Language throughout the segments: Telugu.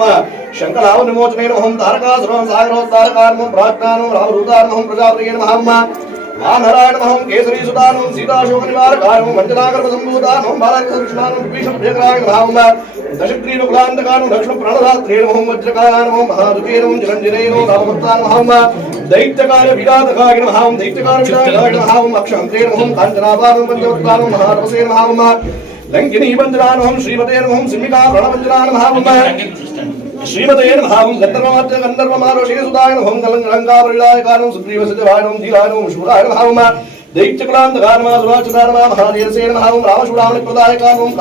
మహామ శంకరావ విమోచనేన తారకాసురం సాగరోద్ధారకార్మం ప్రాజ్ఞానం రామరుదారమహం ప్రజాప్రియేణ మహామ నారాయణ మహం కేసరీ సీతాశోక నివారకారం మంజనాగర్భ సంభూతానం బాలకృష్ణానం విభీషణ భేకరాయ మహామ దశగ్రీవ కులాంతకానం దక్షిణ ప్రణదాత్రేణ మహం మహాదుకేనం చిరంజనేనో రామభక్తాన్ మహామ దైత్యకార విరాతకాయ మహాం దైత్యకార విరాతకాయ మహాం అక్షంత్రేణ మహం కాంచనాపారం పంచవత్కారం మహారవసేన లంకినీ బంధనానహం శ్రీమతే నమహం సింహికా ప్రణవంజనాన మహామ శ్రీమతే నమః గంధర్వమాత్ర గంధర్వమారోషే సుదాయ నమః కలంకారవిలాయ కారణం సుగ్రీవ సిద్ధవాయనం ధీరాయనం శూరాయ నమః దైత్యకులాంతకారమా సురాచకారమా మహాదేవసే నమః రామశూరామణి ప్రదాయ కారణం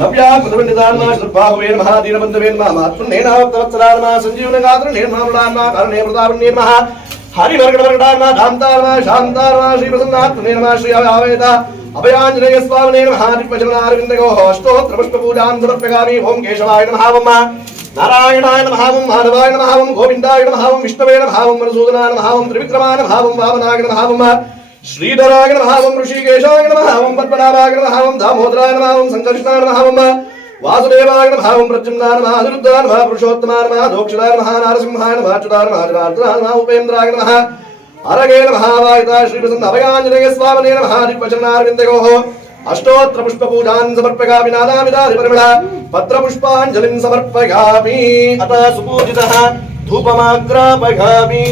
కామరూపిణే నమః పింగళాక్షార నమః భారతీకమైన పూజితానం కబలీకృత భారతాన కరుణే ప్రతాపణ్యే నమః హరి వరగడ వరగడాన్మ శ్రీ అవేద అభయాంజనేయ సమర్పగామి ఓం కేశవాయ నమః నారాయణాయ నమః మాధవాయ నమః గోవిందాయ నమః విష్ణవే నమః మధుసూదనాయ నమః త్రివిక్రమాయ నమః వామనాయ నమః శ్రీధరాగ నమహావం ఋషికేశాగ నమహావం పద్మనాభాగ నమహావం దామోదరాగ నమహావం సంకర్షణాగ నమహావం వాసుదేవాగ నమహావం ప్రత్యుమ్నాయ నమః అనిరుద్ధా నమః పురుషోత్తమా నమః దోక్షిణాయ నమః నారసింహాయ నమః అచ్యుతాయ నమః జనార్దనా నమః ఉపేంద్రాగ నమః అరగే నమః వాయుత శ్రీప్రసన్న అభయాంజనేయ స్వామినే నమః దిక్వచనారవిందగోః అష్టోత్ర పుష్ప పూజాన్ సమర్పయామి నానావిధాది పరిమళ పత్ర పుష్పాంజలిం సమర్పయామి అత సుపూజితః धूपमाग्रापयामि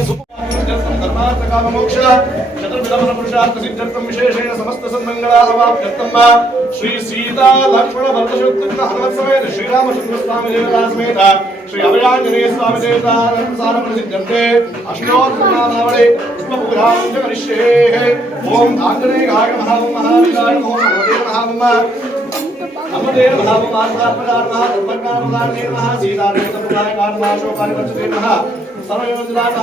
विशेषेण समस्त सन्मङ्गलाभवाप्यर्थं वा श्रीसीता लक्ष्मणभरतशुद्धकृष्ण हनुमत्समेत श्रीरामचन्द्रस्वामिदेवता समेत श्री अभयाञ्जनेय स्वामिदेवतानुसारं प्रसिद्ध्यन्ते अष्टोत्तरनामावळे पुष्पपुराञ्च करिष्येः ॐ आञ्जनेयाय महामहाविदाय ॐ नमोदेव महामः అష్టోత్తరావళి పుష్పపురాంజ కరిష్యే ఓం ఆంజనేయాయ నమః ఓం మహావీరాయ నమః ఓం నమోదేవ నమః నమదేవ నమః ఓం ఆత్మాత్మకాయ నమః ధర్మకారపదాయ నమః సీతాదేవతాయ నమః శోకాయ వచ్చతే నమః సర్వయోజనాయ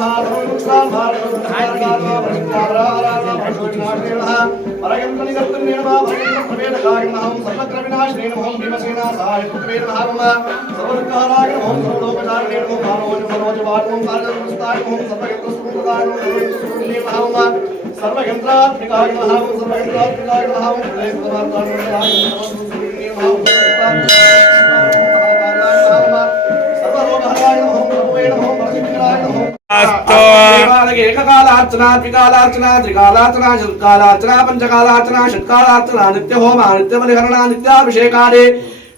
ఏకకాలార్చన ద్వికాలార్చన త్రికాలార్చన చతుర్కాలార్చన పంచకాలార్చన షట్కాలార్చన నిత్య హోమ నిత్య బలిహరణ నిత్యాభిషేకాది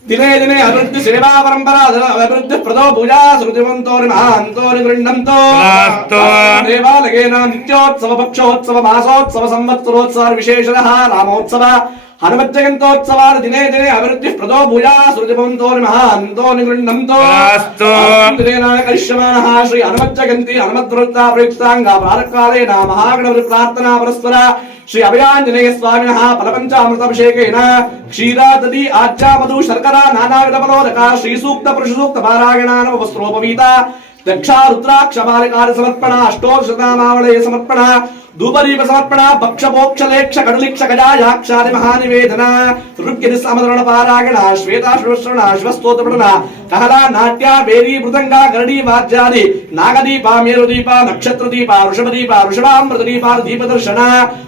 దినే దినే అభివృద్ధి సేవా పరంపరా అభివృద్ధి ప్రదో పూజా శృతివంతో మహాంతో గృహంతో దేవాలయేన నిత్యోత్సవ పక్షోత్సవ మాసోత్సవ సంవత్సరోత్సవ విశేష రామోత్సవ హనుమజ్జయంతోత్సవాలు దినే దినే అభివృద్ధి ప్రదో భూయా శృతివంతో మహాంతో. దినేనాయ కరిష్యమాణः శ్రీ హనుమజ్జయంతి హనుమద్వృత్తా ప్రయుక్తాంగా ప్రారకాలేన మహాగణపతి ప్రార్థనా పరస్పర శ్రీ అభయాంజనేయ స్వామినः ఫలపంచామృతాభిషేకేన క్షీరాదది ఆజ్యామధు శర్కర నానావిధ ఫలోదక శ్రీ సూక్త పురుష సూక్త పారాయణానవ వస్త్రోపవీత దక్షా సమర్పణ అష్టోషనామావళయ సమర్పణ ధూపదీప సమర్పణ భక్ష మోక్ష కడులిక్ష గజాయాక్షాది మహానివేదన రుక్కిని సమదరణ పారాయణ శ్వేతాశ్వశ్రవణ అశ్వస్తోతపడన శివస్తోత్రపడన కహలా నాట్య వేరీ మృదంగ గరణీ వాద్యాది నాగదీప మేరుదీప నక్షత్ర దీప వృషభ దీప వృషభామృత దీప దీపదర్శన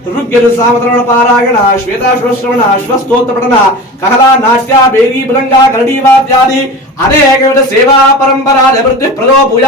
రుగ్గిరి రుగ్గిని సామదరణ పారాయణ శ్వేతాశ్వశ్రవణ శ్రవణ శివస్తోత్రపడన కహలా నాట్య వేరీ మృదంగ గరణీ వాద్యాది అనేక సేవా పరంపరా అభివృద్ధి ప్రదో భూయ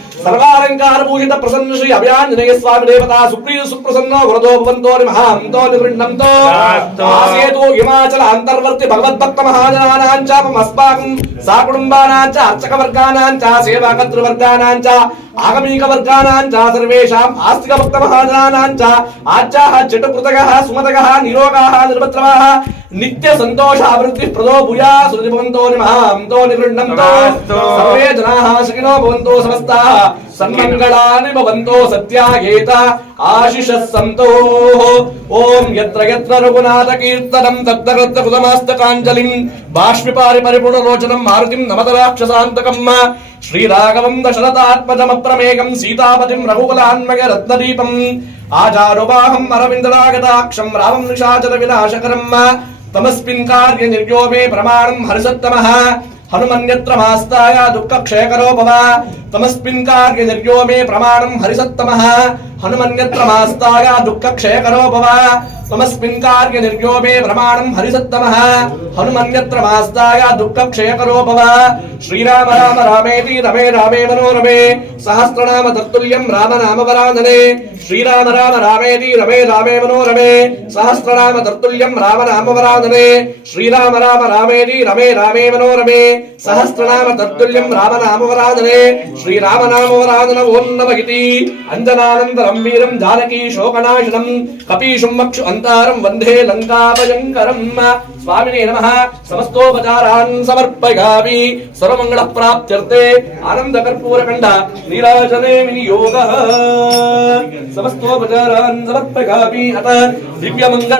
సర్వాలంకార పూజిత ప్రసన్న శ్రీ అభయాంజనేయ స్వామి దేవత సుప్రీయ సుప్రసన్న వరదో భవంతో మహాంతో నిగృహంతో ఆసేతు హిమాచల అంతర్వర్తి భగవద్భక్త మహాజనానాం చ మమస్మాకం సా కుటుంబానాం చ అర్చక వర్గానాం చ సేవాకర్తృ వర్గానాం చ ఆగమీక వర్గానాం చ సర్వేషాం ఆస్తిక భక్త మహాజనానాం చ ఆచాః చటుకృతగః సుమతగః నిరోగాః నిర్భత్రవాః నిత్య సంతోష అభివృద్ధి ప్రదో భూయా శృతి భవంతో మహాంతో నిగృహంతో సర్వే జనాః సుఖినో భవంతో సమస్తాః సన్మంగళాని భవంతో సత్యాగేత ఆశిషः సంతో. ఓం యత్ర యత్ర రఘునాథ కీర్తనం తత్తగత్ర కృతమాస్తకాంజలిం బాష్పిపారి పరిపూర్ణలోచనం మారుతిం నమత రాక్షసాంతకం శ్రీరాఘవం దశరథాత్మజమప్రమేగం సీతాపతిం రఘుకులాన్మయ రత్నదీపం ఆజానుబాహం అరవిందరాగతాక్షం రామం నిషాచర వినాశకరం తమస్మిన్ కార్య నిర్యో మే ప్రమాణం హరిసత్తమ హనుమన్యత్ర మాస్తాయ దుఃఖ క్షయకరో తమస్మిన్ కార్య నిర్యో మే ప్రమాణం హరిసత్తమ హనుమన్యత్ర మాస్తాయ దుఃఖ క్షయకరో తమస్మిన్ కార్య నిర్యోమే ప్రమాణం హరిసత్తమ హనుమన్యత్ర మాస్తాయ దుఃఖ క్షయకరోపవ శ్రీరామ రామ రామేతి రమే రామే మనోరమే సహస్రనామ తత్తుల్యం రామ నామ వరాననే శ్రీరామ రామ రామేతి రమే రామే మనోరమే సహస్రనామ తత్తుల్యం రామ నామ వరాననే శ్రీరామ రామ రామేతి రమే రామే మనోరమే సహస్రనామ తత్తుల్యం రామ నామ వరాననే శ్రీరామ నామ వరానన ఓం నమ అంజనానందరం వీరం జానకీ శోకనాశనం కపీశుం మక్షు అంతారం వందే లంకాభయంకరం. స్వామినే నమ. సమస్తోపచారాన్ సమర్పయామి. సర్వమంగళ ప్రాప్త్యర్థే ఆనంద కర్పూరకండ నీరాజనే వినియోగ. సమస్తోపచారాన్ సమర్పయామి. అత దివ్యమంగళ